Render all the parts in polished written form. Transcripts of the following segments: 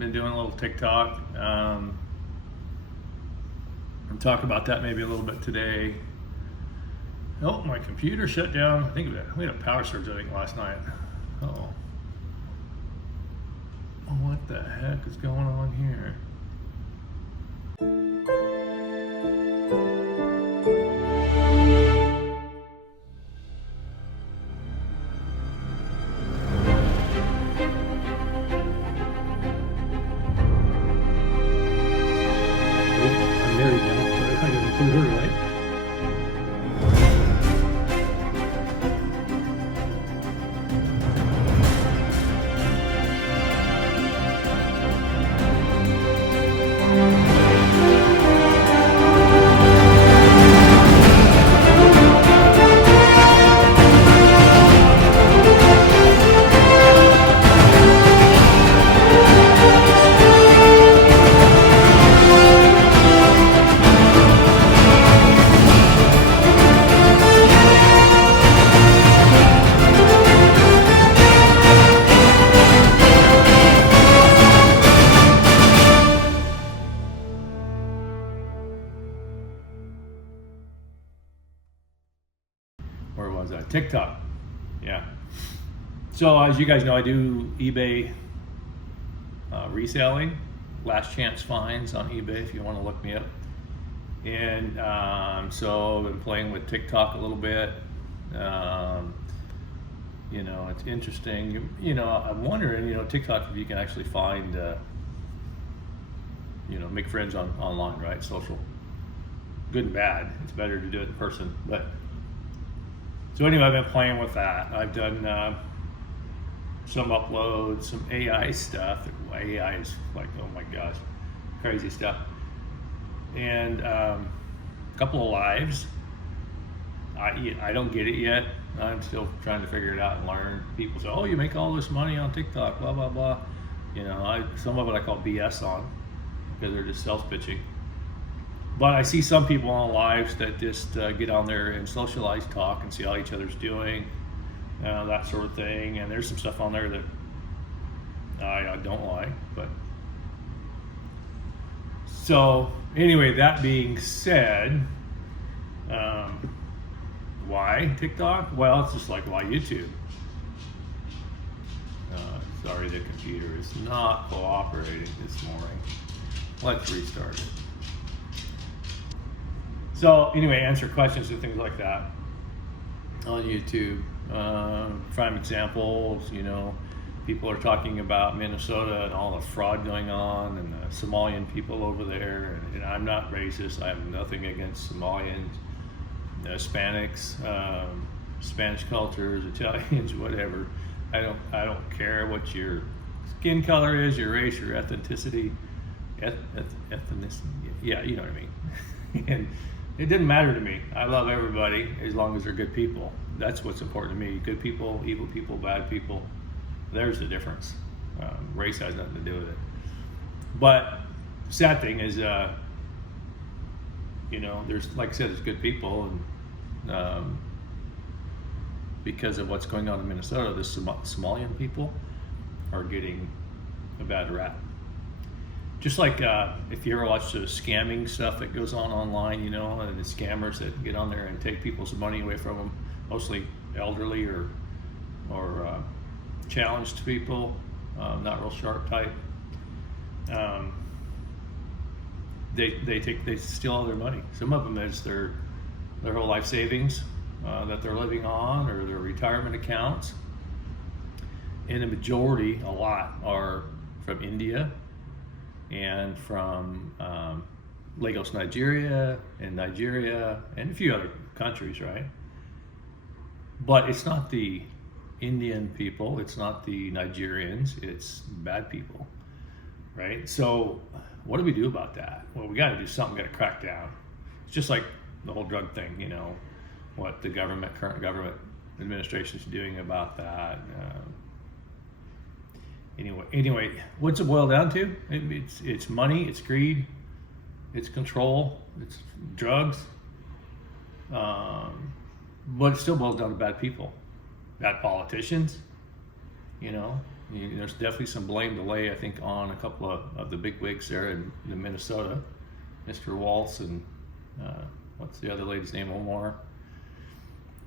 Been doing a little TikTok. And talk about that maybe a little bit today. Oh, my computer shut down. I think we had a power surge, I think, last night. Uh-oh. Oh, what the heck is going on here? I'm married now, so I gotta include her, right? Where was I? TikTok. Yeah. So as you guys know, I do eBay reselling, last chance finds on eBay if you want to look me up. And so I've been playing with TikTok a little bit. It's interesting. I'm wondering, TikTok, if you can actually find, make friends online, right? Social. Good and bad. It's better to do it in person. But so anyway, I've been playing with that. I've done some uploads, some AI stuff. AI is like, oh my gosh, crazy stuff. And a couple of lives. I don't get it yet. I'm still trying to figure it out and learn. People say, oh, you make all this money on TikTok, blah, blah, blah. Some of it I call BS on because they're just self-pitching. But I see some people on lives that just get on there and socialize, talk, and see how each other's doing, that sort of thing. And there's some stuff on there that I don't like. But so anyway, that being said, why TikTok? Well, it's just like why YouTube. Sorry, the computer is not cooperating this morning. Let's restart it. So anyway, answer questions and things like that on YouTube. Prime examples, people are talking about Minnesota and all the fraud going on and the Somalian people over there. And I'm not racist. I have nothing against Somalians, Hispanics, Spanish cultures, Italians, whatever. I don't care what your skin color is, your race, your ethnicity, ethnicity. Yeah, you know what I mean. And it didn't matter to me. I love everybody as long as they're good people. That's what's important to me. Good people, evil people, bad people. There's the difference. Race has nothing to do with it. But the sad thing is, there's, like I said, there's good people, and because of what's going on in Minnesota, the Somalian people are getting a bad rap. Just like if you ever watch the scamming stuff that goes on online, and the scammers that get on there and take people's money away from them, mostly elderly or challenged people, not real sharp type. They steal all their money. Some of them is their whole life savings that they're living on, or their retirement accounts. And the majority, a lot, are from India and from Lagos, Nigeria, and a few other countries, right? But it's not the Indian people, it's not the Nigerians, it's bad people, right? So what do we do about that? Well, we got to do something, got to crack down. It's just like the whole drug thing, what the current government administration is doing about that. Anyway, what's it boil down to? It's money, it's greed, it's control, it's drugs, but it still boils down to bad people, bad politicians, There's definitely some blame to lay, I think, on a couple of the big wigs there in Minnesota, Mr. Waltz and what's the other lady's name, Omar.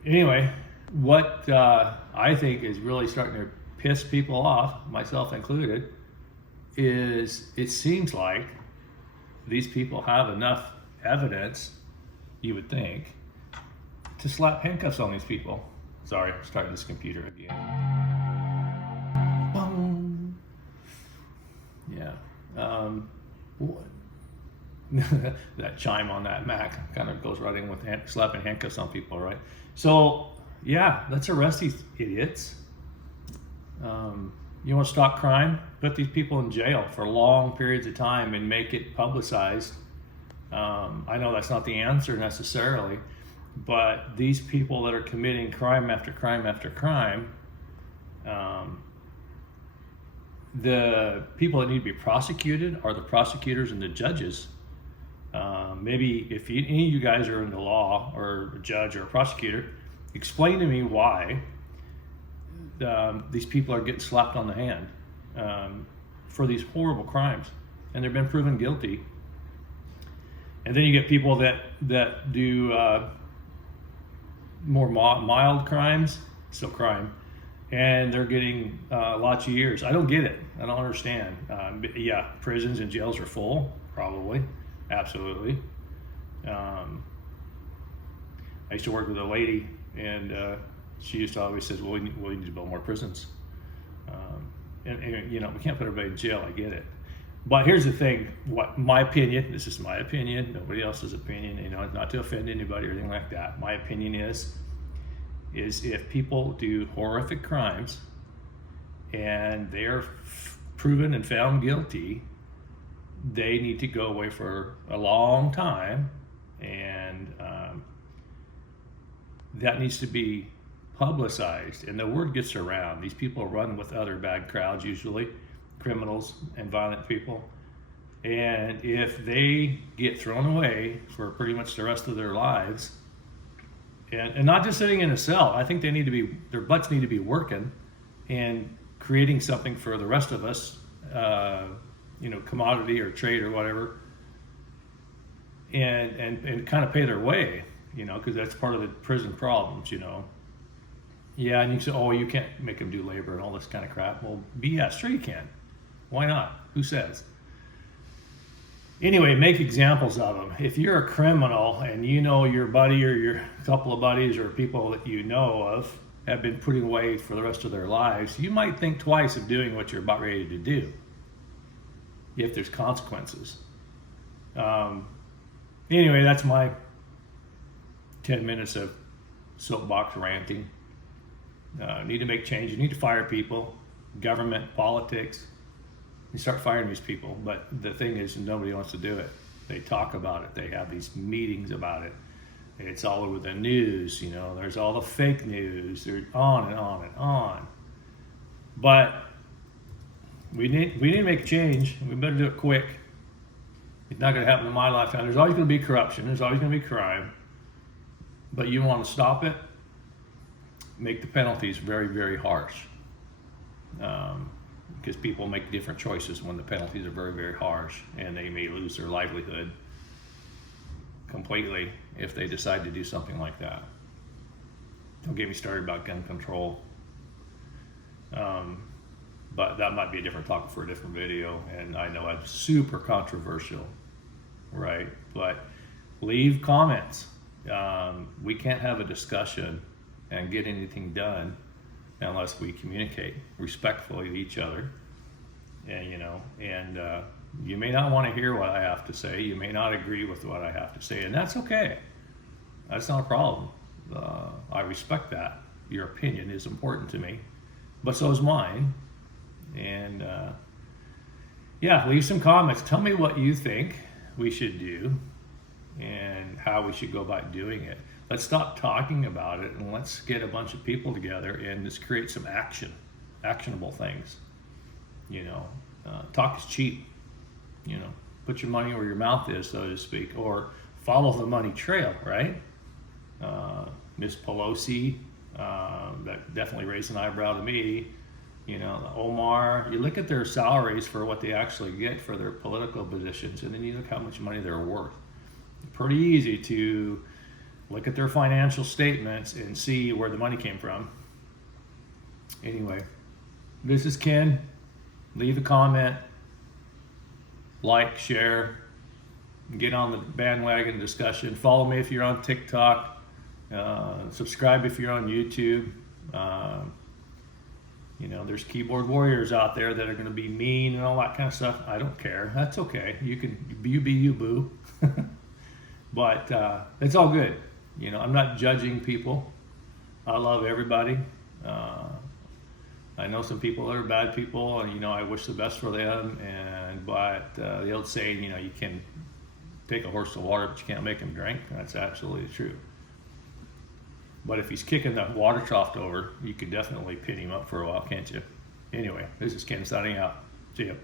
Anyway, what I think is really starting to piss people off, myself included, is it seems like these people have enough evidence, you would think, to slap handcuffs on these people. Sorry, I'm starting this computer again. Boom. Yeah. That chime on that Mac kind of goes right in with slapping handcuffs on people, right? So, yeah, let's arrest these idiots. You want to stop crime? Put these people in jail for long periods of time and make it publicized. I know that's not the answer necessarily, but these people that are committing crime after crime after crime, the people that need to be prosecuted are the prosecutors and the judges. Maybe if any of you guys are into law or a judge or a prosecutor, explain to me why these people are getting slapped on the hand for these horrible crimes, and they've been proven guilty. And then you get people that do more mild crimes, still crime, and they're getting lots of years. I don't get it. I don't understand. Yeah, prisons and jails are full, probably, absolutely. I used to work with a lady, and she used to always say, well, we need to build more prisons. And we can't put everybody in jail, I get it. But here's the thing, what my opinion, this is my opinion, nobody else's opinion, not to offend anybody or anything like that. My opinion is if people do horrific crimes and they're proven and found guilty, they need to go away for a long time, and that needs to be publicized, and the word gets around. These people run with other bad crowds, usually criminals and violent people, and if they get thrown away for pretty much the rest of their lives, and not just sitting in a cell, I think their butts need to be working and creating something for the rest of us, commodity or trade or whatever, and kind of pay their way, because that's part of the prison problems, Yeah, and you say, oh, you can't make them do labor and all this kind of crap. Well, BS, sure you can. Why not? Who says? Anyway, make examples of them. If you're a criminal and your buddy or your couple of buddies or people that you know of have been put away for the rest of their lives, you might think twice of doing what you're about ready to do if there's consequences. Anyway, that's my 10 minutes of soapbox ranting. Need to make change. You need to fire people, government, politics. You start firing these people, but the thing is, nobody wants to do it. They talk about it. They have these meetings about it. It's all over the news. There's all the fake news. They're on and on and on. But we need to make a change. We better do it quick. It's not going to happen in my lifetime. There's always going to be corruption. There's always going to be crime. But you want to stop it? Make the penalties very, very harsh. Because people make different choices when the penalties are very, very harsh, and they may lose their livelihood completely if they decide to do something like that. Don't get me started about gun control. But that might be a different topic for a different video, and I know it's super controversial, right? But leave comments. We can't have a discussion and get anything done unless we communicate respectfully to each other. And you may not want to hear what I have to say. You may not agree with what I have to say, and that's okay. That's not a problem. I respect that. Your opinion is important to me, but so is mine. And leave some comments. Tell me what you think we should do and how we should go about doing it. Let's stop talking about it, and let's get a bunch of people together and just create some actionable things. Talk is cheap. Put your money where your mouth is, so to speak, or follow the money trail, right? Miss Pelosi, that definitely raised an eyebrow to me. You know, Omar, you look at their salaries for what they actually get for their political positions, and then you look how much money they're worth. Pretty easy to look at their financial statements and see where the money came from. Anyway, this is Ken. Leave a comment, like, share, get on the bandwagon discussion. Follow me if you're on TikTok. Subscribe if you're on YouTube. You know, there's keyboard warriors out there that are going to be mean and all that kind of stuff. I don't care. That's okay. You be you, boo. But it's all good. You know, I'm not judging people. I love everybody. I know some people that are bad people, and you know, I wish the best for them. But the old saying, you know, you can take a horse to water, but you can't make him drink. That's absolutely true. But if he's kicking the water trough over, you can definitely pin him up for a while, can't you? Anyway, this is Ken signing out. See ya.